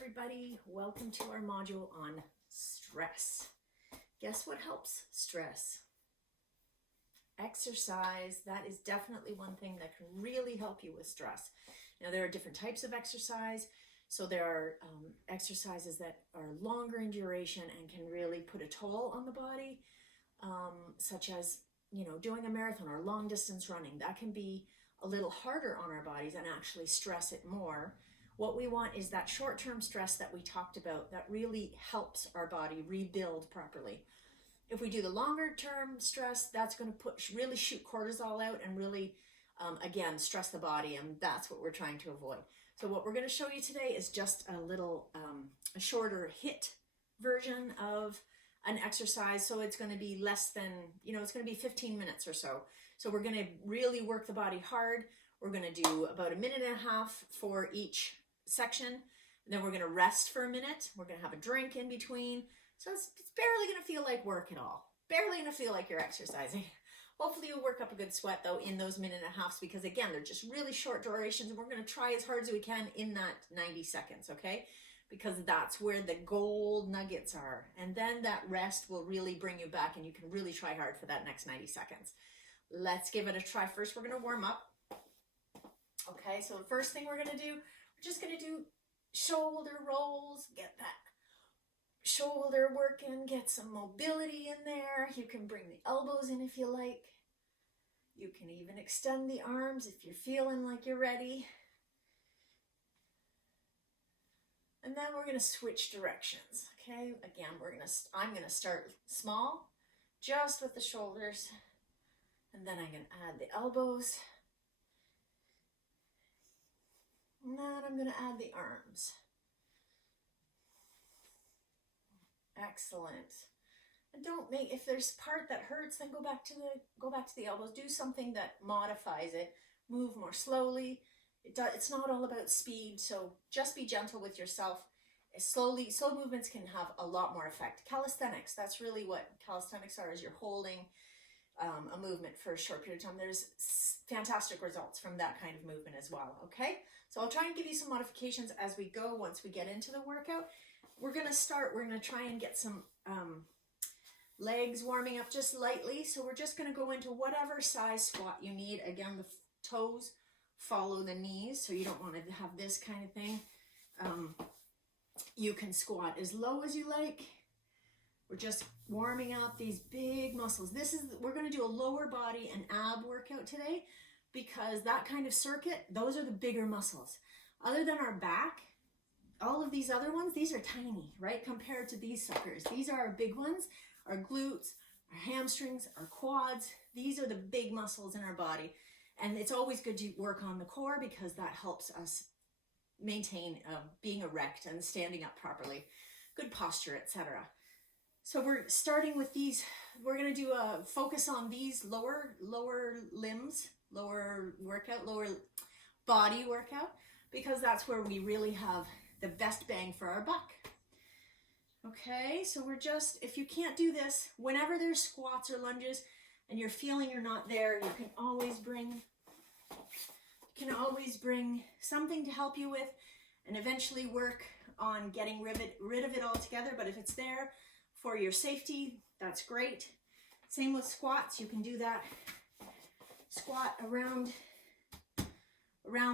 everybody. Welcome to our module on stress. Guess what helps stress? Exercise. That is definitely one thing that can really help you with stress. Now, there are different types of exercise. So there are exercises that are longer in duration and can really put a toll on the body, such as, doing a marathon or long distance running. That can be a little harder on our bodies and actually stress it more. What we want is that short-term stress that we talked about that really helps our body rebuild properly. If we do the longer-term stress, that's going to really shoot cortisol out and really, again, stress the body, and that's what we're trying to avoid. So what we're going to show you today is just a little, a shorter HIIT version of an exercise. So it's going to be less than, it's going to be 15 minutes or so. So we're going to really work the body hard. We're going to do about 1.5 minutes for each section. And then we're going to rest for a minute. We're going to have a drink in between. So it's barely going to feel like work at all. Barely going to feel like you're exercising. Hopefully you'll work up a good sweat though in those 1.5 minutes because again, they're just really short durations and we're going to try as hard as we can in that 90 seconds, okay? Because that's where the gold nuggets are. And then that rest will really bring you back and you can really try hard for that next 90 seconds. Let's give it a try. First, we're going to warm up. Okay, so the first thing we're going to do, we're just going to do shoulder rolls, get that shoulder working, get some mobility in there. You can bring the elbows in if you like. You can even extend the arms if you're feeling like you're ready. And then we're going to switch directions. Okay, again, I'm going to start small, just with the shoulders. And then I'm going to add the elbows. And then I'm going to add the arms. Excellent. And if there's part that hurts, then go back to the elbows. Do something that modifies it. Move more slowly. It's not all about speed, so just be gentle with yourself. Slow movements can have a lot more effect. Calisthenics, that's really what calisthenics are, is you're holding a movement for a short period of time. There's fantastic results from that kind of movement as well, okay? So I'll try and give you some modifications as we go once we get into the workout. We're going to try and get some legs warming up just lightly. So we're just going to go into whatever size squat you need. Again, the toes follow the knees, so you don't want to have this kind of thing. You can squat as low as you like. We're just warming up these big muscles. We're going to do a lower body and ab workout today because that kind of circuit, those are the bigger muscles. Other than our back, all of these other ones, these are tiny, right? Compared to these suckers. These are our big ones, our glutes, our hamstrings, our quads. These are the big muscles in our body. And it's always good to work on the core because that helps us maintain being erect and standing up properly, good posture, etc. So we're starting with these. We're going to do a focus on these lower limbs, lower body workout, because that's where we really have the best bang for our buck. Okay, so if you can't do this, whenever there's squats or lunges and you're feeling you're not there, you can always bring something to help you with and eventually work on getting rid of it altogether. But if it's there for your safety, that's great. Same with squats. You can do that squat around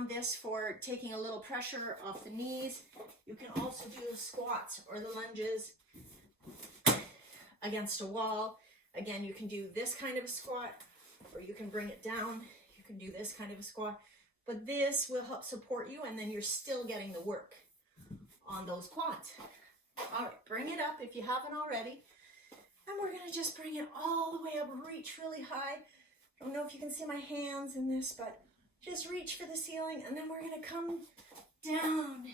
this for taking a little pressure off the knees. You can also do squats or the lunges against a wall. Again, you can do this kind of a squat or you can bring it down. You can do this kind of a squat, but this will help support you and then you're still getting the work on those quads. All right, bring it up if you haven't already. And we're gonna just bring it all the way up, reach really high. I don't know if you can see my hands in this, but just reach for the ceiling and then we're gonna come down.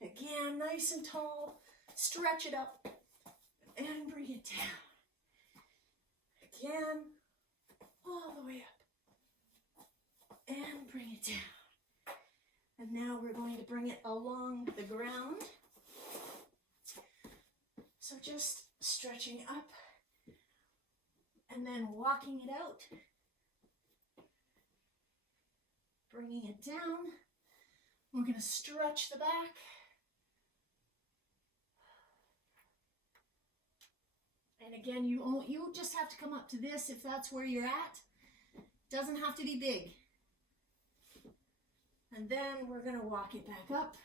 Again, nice and tall, stretch it up and bring it down. Again, all the way up and bring it down. And now we're going to bring it along the ground. So just stretching up and then walking it out. Bringing it down. We're going to stretch the back And again, you just have to come up to this if that's where you're at. Doesn't have to be big. And then we're going to walk it back up.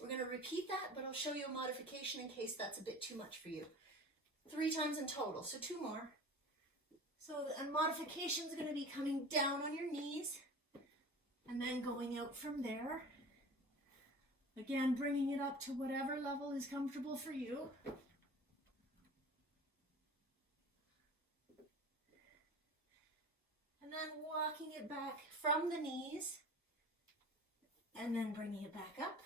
We're going to repeat that, but I'll show you a modification in case that's a bit too much for you. 3 times in total, so 2 more. So a modification is going to be coming down on your knees and then going out from there. Again, bringing it up to whatever level is comfortable for you. And then walking it back from the knees and then bringing it back up.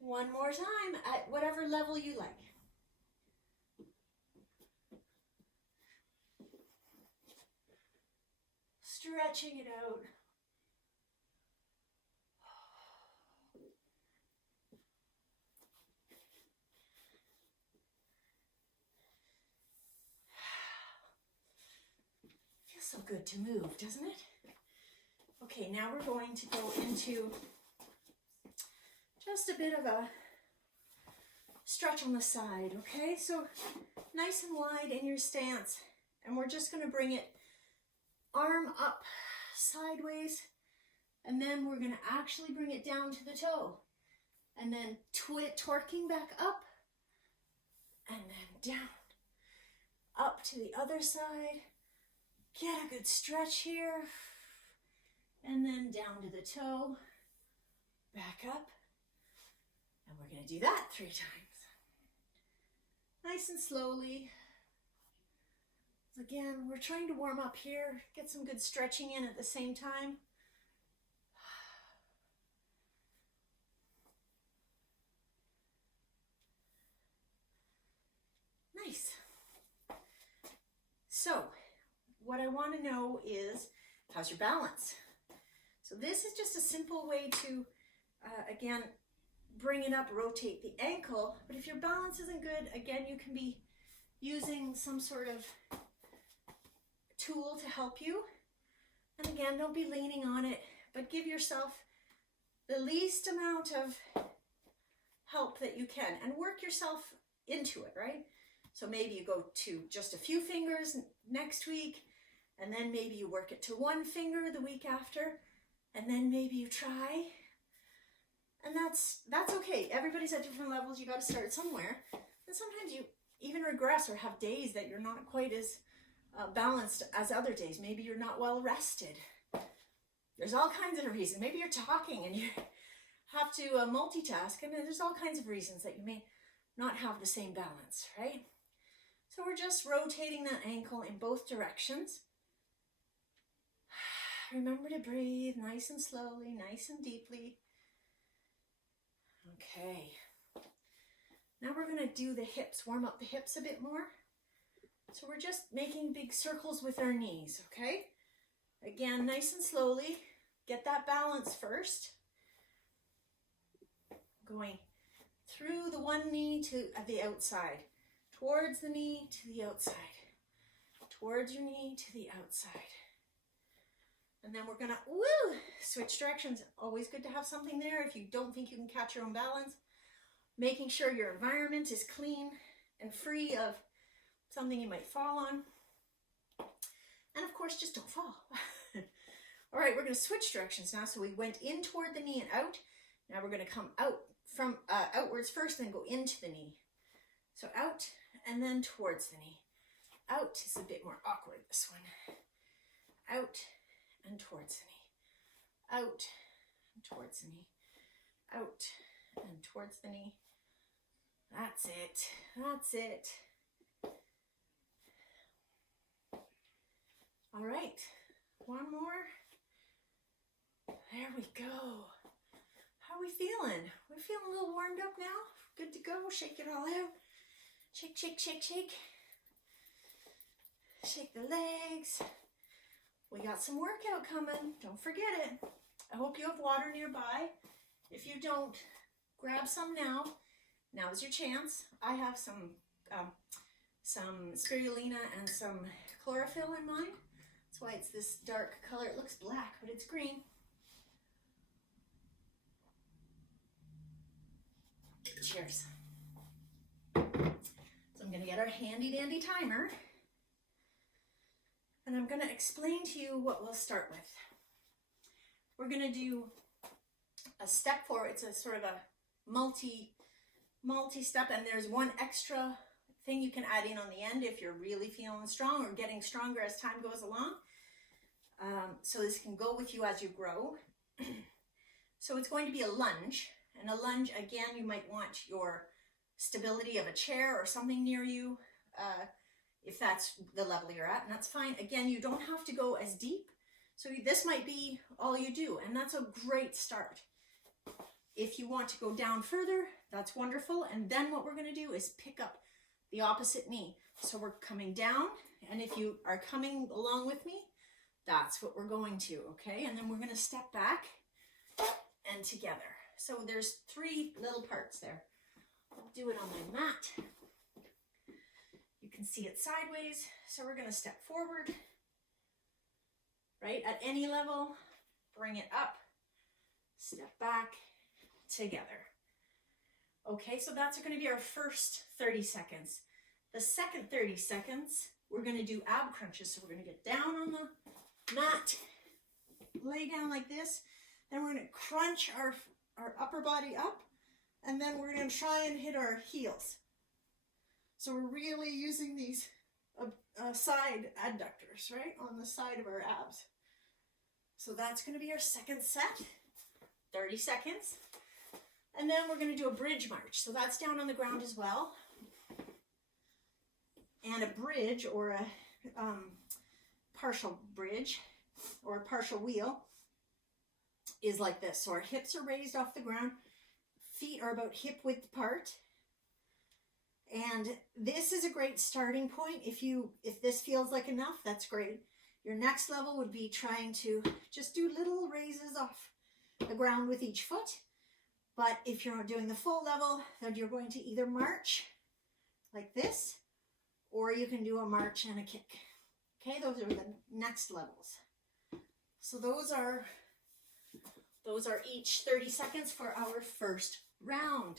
1 more time at whatever level you like. Stretching it out. Feels so good to move, doesn't it? Okay, now we're going to go into just a bit of a stretch on the side, okay? So nice and wide in your stance, and we're just going to bring it arm up sideways, and then we're going to actually bring it down to the toe, and then torquing back up, and then down, up to the other side. Get a good stretch here, and then down to the toe, back up, and we're going to do that 3 times. Nice and slowly. Again, we're trying to warm up here, get some good stretching in at the same time. Nice. So, what I want to know is, how's your balance? So this is just a simple way to, again, bring it up, rotate the ankle. But if your balance isn't good, again, you can be using some sort of tool to help you. And again, don't be leaning on it, but give yourself the least amount of help that you can and work yourself into it, right? So maybe you go to just a few fingers next week, and then maybe you work it to 1 finger the week after, and then maybe you try. And that's okay. Everybody's at different levels. You got to start somewhere. And sometimes you even regress or have days that you're not quite as balanced as other days. Maybe you're not well rested. There's all kinds of reasons. Maybe you're talking and you have to multitask, and there's all kinds of reasons that you may not have the same balance, right? So we're just rotating that ankle in both directions. Remember to breathe nice and slowly, nice and deeply. Okay. Now we're going to do the hips, warm up the hips a bit more. So we're just making big circles with our knees, okay? Again, nice and slowly. Get that balance first. Going through the one knee to the outside. Towards the knee to the outside. Towards your knee to the outside. And then we're going to, switch directions. Always good to have something there if you don't think you can catch your own balance. Making sure your environment is clean and free of something you might fall on. And of course, just don't fall. All right, we're going to switch directions now. So we went in toward the knee and out. Now we're going to come out from outwards first and go into the knee. So out and then towards the knee. Out is a bit more awkward, this one. Out and towards the knee. Out and towards the knee. Out and towards the knee. That's it. That's it. All right, 1 more. There we go. How are we feeling? We're feeling a little warmed up now. Good to go. Shake it all out. Shake, shake, shake, shake. Shake the legs. We got some workout coming. Don't forget it. I hope you have water nearby. If you don't, grab some now. Now is your chance. I have some spirulina and some chlorophyll in mine. That's why it's this dark color. It looks black, but it's green. chairs. So I'm going to get our handy dandy timer, and I'm going to explain to you what we'll start with. We're going to do a step forward. It's a sort of a multi-step, and there's one extra thing you can add in on the end if you're really feeling strong or getting stronger as time goes along. So this can go with you as you grow. So it's going to be a lunge, and a lunge, again, you might want your stability of a chair or something near you, if that's the level you're at, and that's fine. Again, you don't have to go as deep, so this might be all you do, and that's a great start. If you want to go down further, that's wonderful, and then what we're going to do is pick up the opposite knee. So we're coming down, and if you are coming along with me, that's what we're going to, okay? And then we're going to step back and together. So there's 3 little parts there. I'll do it on my mat. You can see it sideways. So we're going to step forward, right? At any level, bring it up, step back, together. Okay, so that's going to be our first 30 seconds. The second 30 seconds, we're going to do ab crunches. So we're going to get down on the mat, lay down like this. Then we're going to crunch our upper body up, and then we're going to try and hit our heels. So we're really using these side adductors, right, on the side of our abs. So that's going to be our second set, 30 seconds. And then we're going to do a bridge march. So that's down on the ground as well. And a bridge, or a partial bridge, or a partial wheel, is like this. So our hips are raised off the ground, feet are about hip width apart. And this is a great starting point. If this feels like enough, that's great. Your next level would be trying to just do little raises off the ground with each foot. But if you're not doing the full level, then you're going to either march like this, or you can do a march and a kick. Okay, those are the next levels. So those are each 30 seconds for our first round.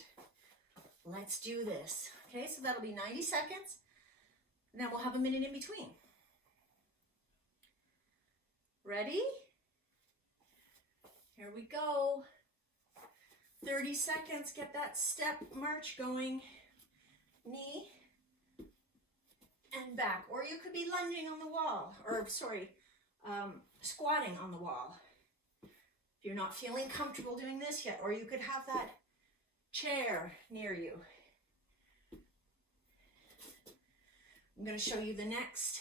Let's do this. Okay, so that'll be 90 seconds, and then we'll have a minute in between. Ready? Here we go. 30 seconds, get that step march going. Knee and back. Or you could be lunging on the wall, or squatting on the wall. If you're not feeling comfortable doing this yet, or you could have that chair near you. I'm going to show you the next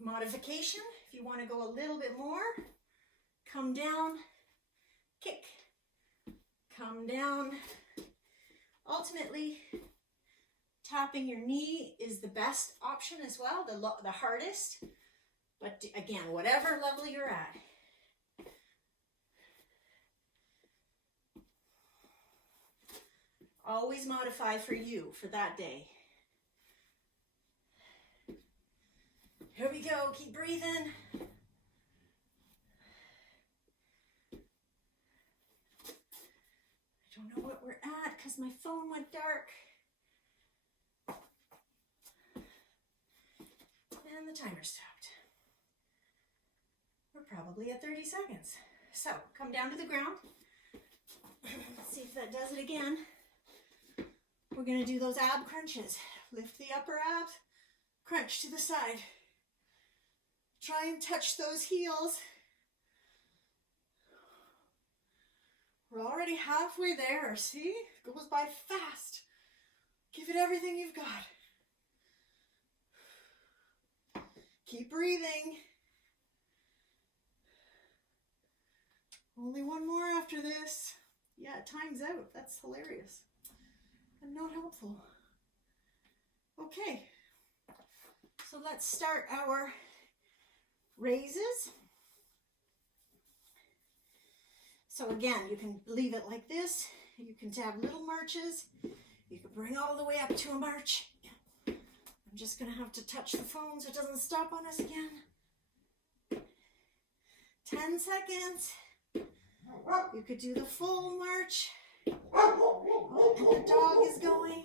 modification. If you want to go a little bit more, come down, kick, come down. Ultimately, tapping your knee is the best option as well, the hardest. But again, whatever level you're at. Always modify for you, for that day. Here we go, keep breathing. I don't know what we're at because my phone went dark. And the timer stopped. We're probably at 30 seconds. So come down to the ground. Let's see if that does it again. We're going to do those ab crunches. Lift the upper abs, crunch to the side. Try and touch those heels. We're already halfway there, see? It goes by fast. Give it everything you've got. Keep breathing. Only one more after this. Yeah, time's out. That's hilarious. And not helpful. Okay. So let's start our raises. So again, you can leave it like this. You can have little marches. You can bring all the way up to a march. I'm just going to have to touch the phone so it doesn't stop on us again. 10 seconds. You could do the full march. Oh, and the dog is going.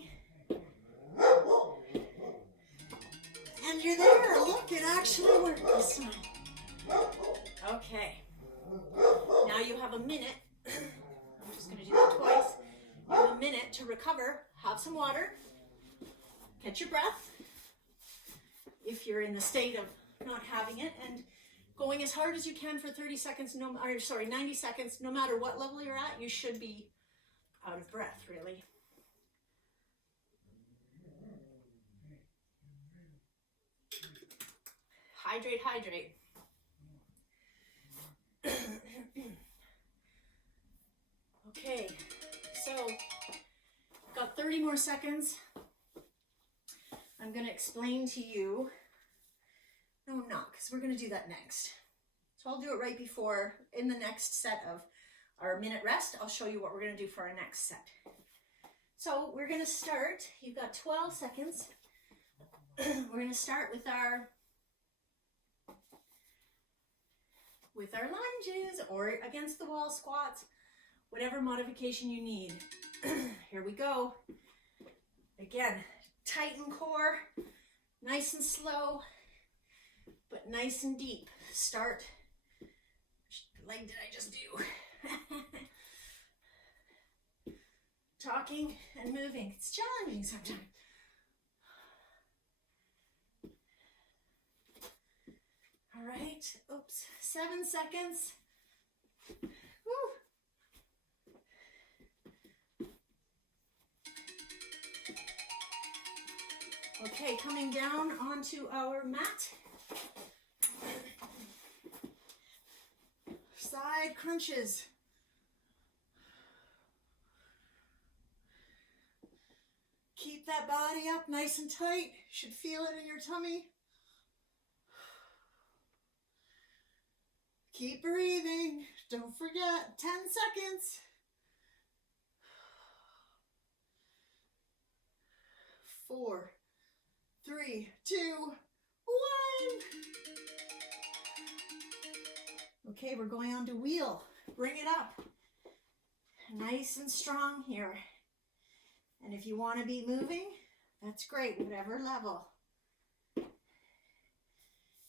And you're there. Look, it actually worked this time. Okay. Now you have a minute. I'm just going to do that twice. You have a minute to recover. Have some water. Catch your breath. If you're in the state of not having it, and going as hard as you can for 90 seconds, no matter what level you're at, you should be out of breath, really. Hydrate, hydrate. Okay, so got 30 more seconds. I'm going to explain to you. No, I'm not, because we're going to do that next. So I'll do it right before, in the next set of our minute rest, I'll show you what we're going to do for our next set. So we're going to start, you've got 12 seconds. We're going to start with our lunges or against the wall squats, whatever modification you need. Here we go. Again, tighten core, nice and slow, but nice and deep. Start. Which leg did I just do? Talking and moving. It's challenging sometimes. All right. Oops. 7 seconds. Woo. Okay, coming down onto our mat. Side crunches. Keep that body up nice and tight. You should feel it in your tummy. Keep breathing. Don't forget, 10 seconds. 4, 3, 2, 1. Okay, we're going on to wheel. Bring it up. Nice and strong here. And if you want to be moving, that's great, whatever level.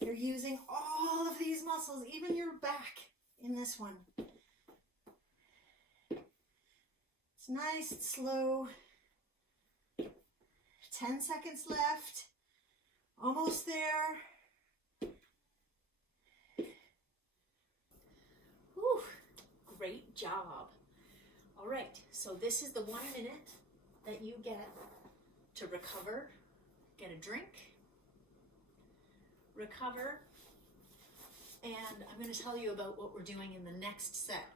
You're using all of these muscles, even your back in this one. It's nice and slow. 10 seconds left. Almost there. Whew. Great job. All right, so this is the 1 minute that you get to recover, get a drink, recover, and I'm going to tell you about what we're doing in the next set.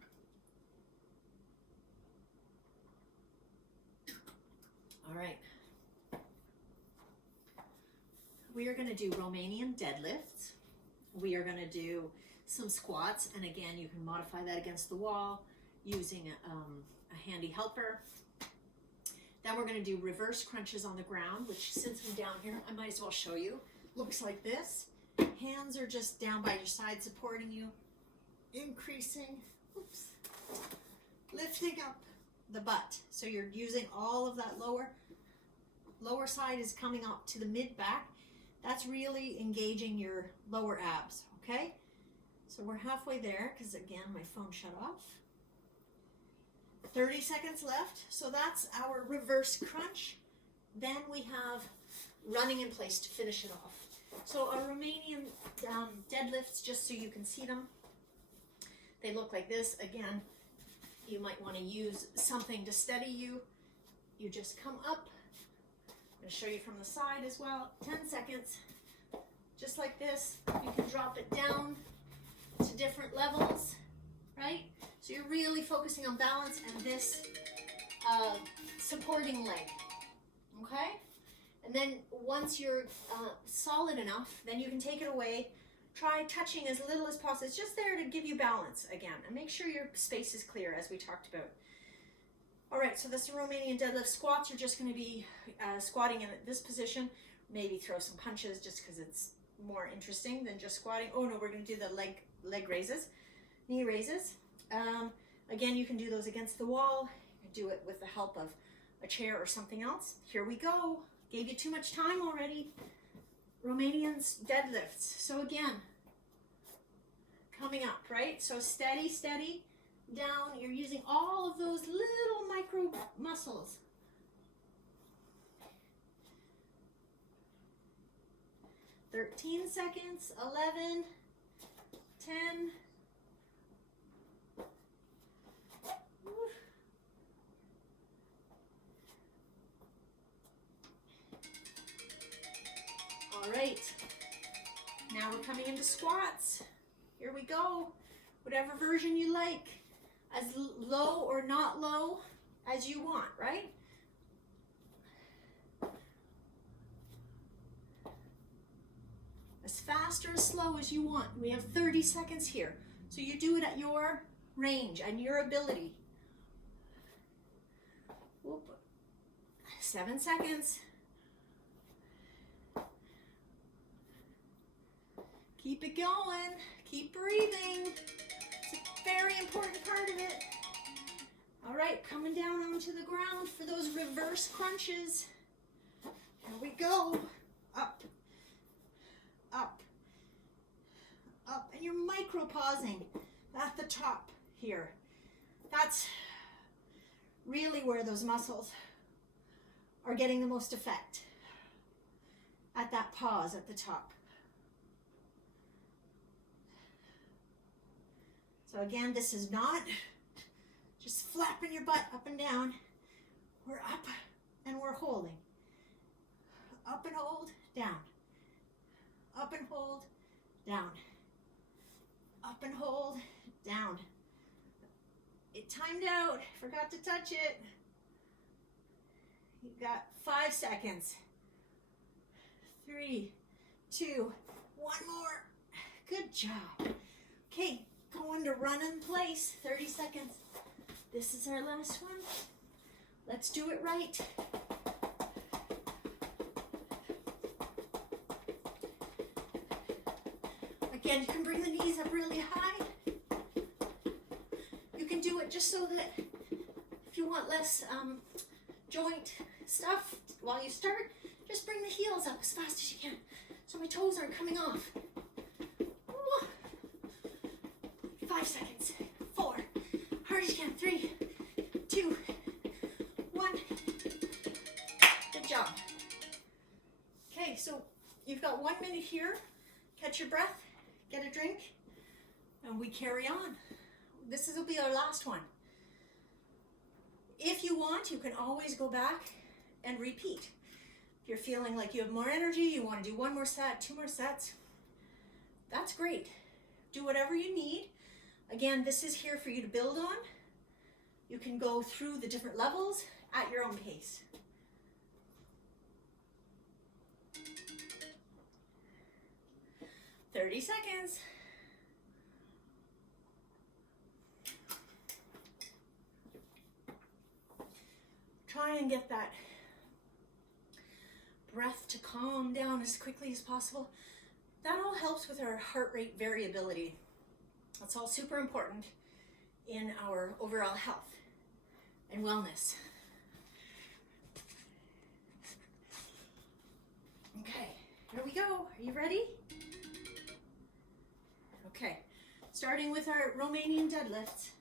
All right. We are going to do Romanian deadlifts. We are going to do some squats, and again, you can modify that against the wall using a handy helper. Then we're going to do reverse crunches on the ground, which since I'm down here, I might as well show you. Looks like this. Hands are just down by your side supporting you, increasing, oops, lifting up the butt. So you're using all of that lower side is coming up to the mid back. That's really engaging your lower abs, okay? So we're halfway there because again, my phone shut off. 30 seconds left. So that's our reverse crunch. Then we have running in place to finish it off. So our Romanian deadlifts, just so you can see them, they look like this. Again, you might want to use something to steady you. You just come up. I'm going to show you from the side as well. 10 seconds, just like this. You can drop it down to different levels, right? So you're really focusing on balance and this supporting leg, okay? And then once you're solid enough, then you can take it away. Try touching as little as possible. It's just there to give you balance again. And make sure your space is clear, as we talked about. All right, so this Romanian deadlift squats, you're just going to be squatting in this position. Maybe throw some punches just because it's more interesting than just squatting. Oh no, we're going to do the leg raises, knee raises. Again, you can do those against the wall. You can do it with the help of a chair or something else. Here we go. Gave you too much time already. Romanian deadlifts. So again, coming up, right? So steady, steady, down. You're using all of those little micro muscles. "13 seconds, 11, 10. All right, now we're coming into squats. Here we go. Whatever version you like, as low or not low as you want, right? As fast or as slow as you want. We have 30 seconds here. So you do it at your range and your ability. Whoop. 7 seconds. Keep it going. Keep breathing. It's a very important part of it. All right, coming down onto the ground for those reverse crunches. Here we go. Up, up, up. And you're micro pausing at the top here. That's really where those muscles are getting the most effect. At that pause at the top. So again, this is not just flapping your butt up and down. We're up and we're holding. Up and hold, down. Up and hold, down. Up and hold, down. It timed out, forgot to touch it. You've got 5 seconds. 3, 2, 1 more. Good job. Okay. Going to run in place, 30 seconds. This is our last one. Let's do it right. Again, you can bring the knees up really high. You can do it just so that if you want less joint stuff while you start, just bring the heels up as fast as you can so my toes aren't coming off. 5 seconds. 4. Hard as you can. 3, 2, 1. Good job. Okay, so you've got 1 minute here. Catch your breath, get a drink, and we carry on. This will be our last one. If you want, you can always go back and repeat. If you're feeling like you have more energy, you want to do 1 more set, 2 more sets, that's great. Do whatever you need. Again, this is here for you to build on. You can go through the different levels at your own pace. "30 seconds. Try and get that breath to calm down as quickly as possible. That all helps with our heart rate variability. That's all super important in our overall health and wellness. Okay, here we go. Are you ready? Okay, starting with our Romanian deadlifts.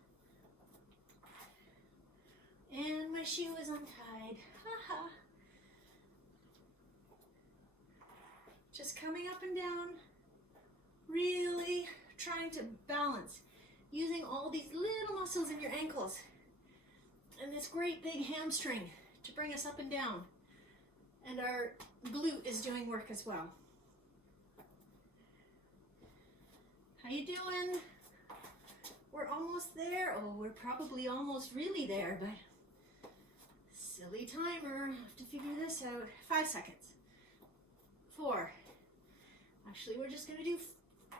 And my shoe is untied. Haha. Just coming up and down. Really trying to balance, using all these little muscles in your ankles and this great big hamstring to bring us up and down. And our glute is doing work as well. How you doing? We're almost there. Oh, we're probably almost really there, but silly timer. I have to figure this out. 5 seconds. 4. Actually, we're just gonna do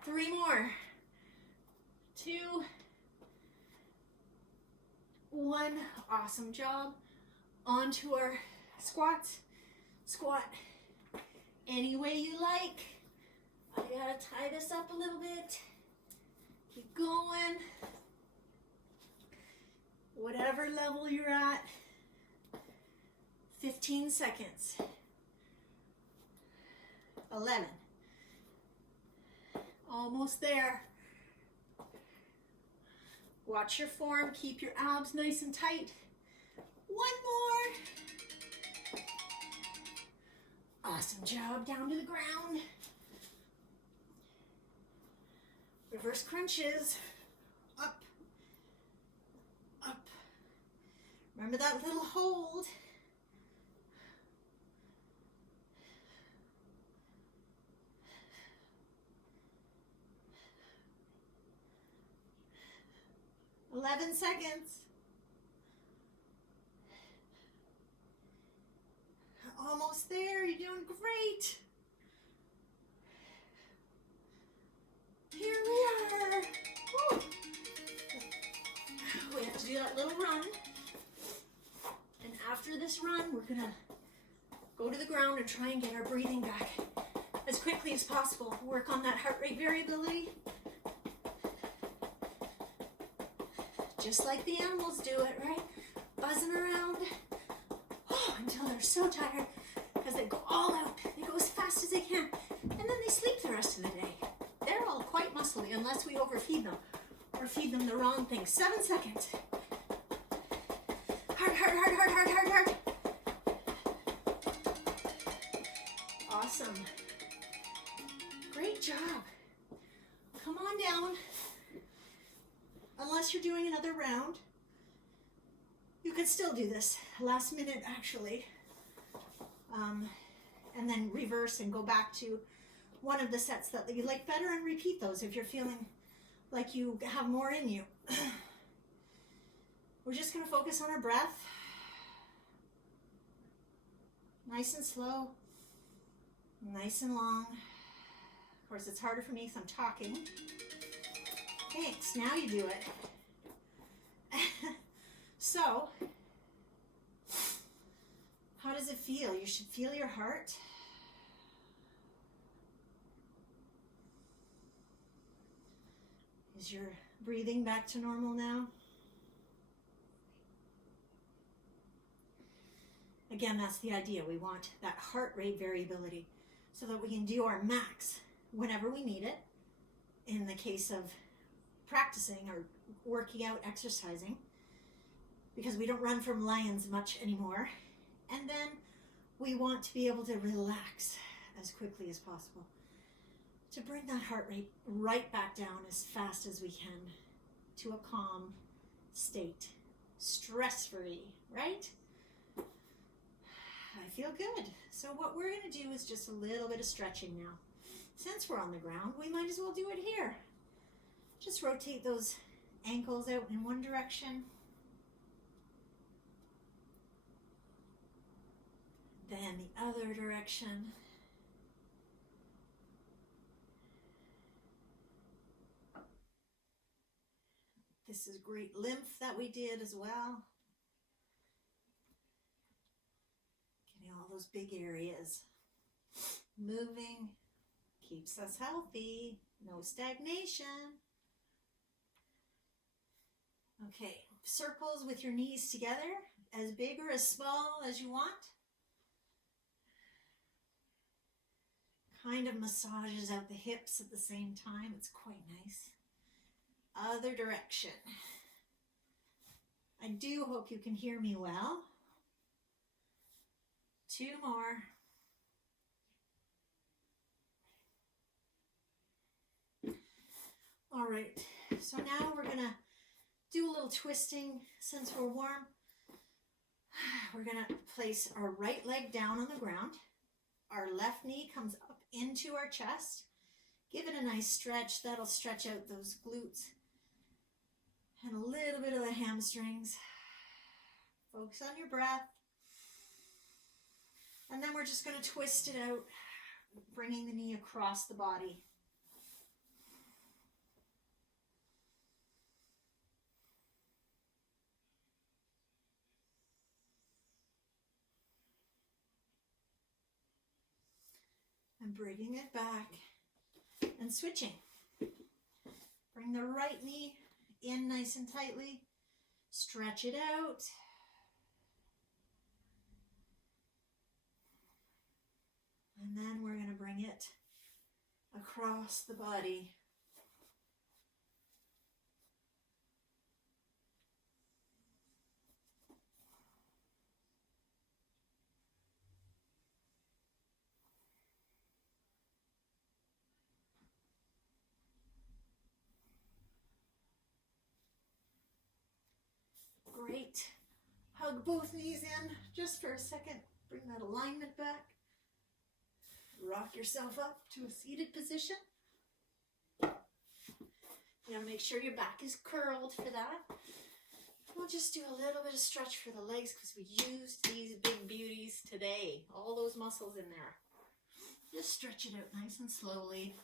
3 more. 2, 1. Awesome job. On to our squats. Squat any way you like. I gotta tie this up a little bit. Keep going. Whatever level you're at, 15 seconds. 11. Almost there. Watch your form, keep your abs nice and tight. One more. Awesome job, down to the ground. Reverse crunches. Up, up. Remember that little hold. Eleven seconds. Almost there, you're doing great. Here we are. Woo. We have to do that little run. And after this run, we're gonna go to the ground and try and get our breathing back as quickly as possible. Work on that heart rate variability. Just like the animals do it, right? Buzzing around until they're so tired because they go all out. They go as fast as they can. And then they sleep the rest of the day. They're all quite muscly unless we overfeed them or feed them the wrong thing. 7 seconds. Hard, hard, hard, hard, hard, hard, hard. Awesome. Great job. Come on down. Unless you're doing another round, you could still do this last minute actually. And then reverse and go back to one of the sets that you like better and repeat those if you're feeling like you have more in you. We're just going to focus on our breath. Nice and slow, nice and long. Of course, it's harder for me because I'm talking. Thanks, now you do it. So, how does it feel? You should feel your heart. Is your breathing back to normal now? Again, that's the idea. We want that heart rate variability so that we can do our max whenever we need it. In the case of practicing or working out, exercising, because we don't run from lions much anymore. And then we want to be able to relax as quickly as possible to bring that heart rate right back down as fast as we can to a calm state, stress-free, right? I feel good. So what we're going to do is just a little bit of stretching now. Since we're on the ground, we might as well do it here. Just rotate those ankles out in one direction. Then the other direction. This is great lymph that we did as well. Getting all those big areas moving. Keeps us healthy. No stagnation. Okay, circles with your knees together, as big or as small as you want. Kind of massages out the hips at the same time. It's quite nice. Other direction. I do hope you can hear me well. 2 more. All right, so now we're gonna do a little twisting since we're warm. We're gonna place our right leg down on the ground. Our left knee comes up into our chest. Give it a nice stretch. That'll stretch out those glutes and a little bit of the hamstrings. Focus on your breath. And then we're just going to twist it out, bringing the knee across the body. And bringing it back and switching. Bring the right knee in nice and tightly. Stretch it out. And then we're going to bring it across the body. Great. Hug both knees in just for a second. Bring that alignment back. Rock yourself up to a seated position. You gotta make sure your back is curled for that. We'll just do a little bit of stretch for the legs because we used these big beauties today. All those muscles in there. Just stretch it out nice and slowly.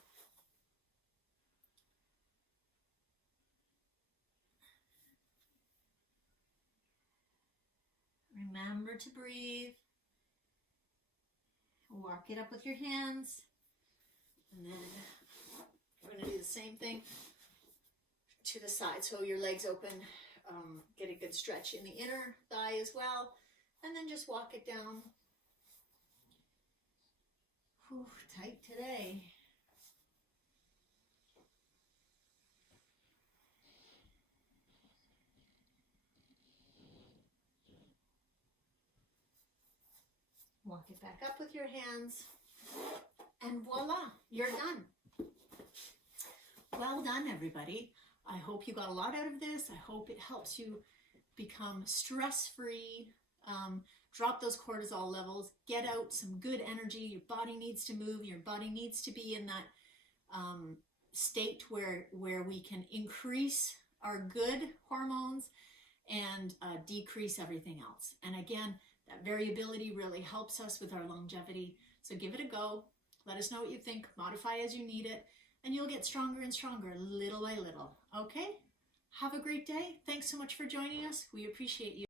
Remember to breathe. Walk it up with your hands. And then we're going to do the same thing to the side. So your legs open. Get a good stretch in the inner thigh as well. And then just walk it down. Whew, tight today. Walk it back up with your hands. And voila, you're done. Well done, everybody. I hope you got a lot out of this. I hope it helps you become stress-free, drop those cortisol levels, get out some good energy. Your body needs to move. Your body needs to be in that state where we can increase our good hormones and decrease everything else. And again, that variability really helps us with our longevity. So give it a go. Let us know what you think. Modify as you need it. And you'll get stronger and stronger little by little. Okay? Have a great day. Thanks so much for joining us. We appreciate you.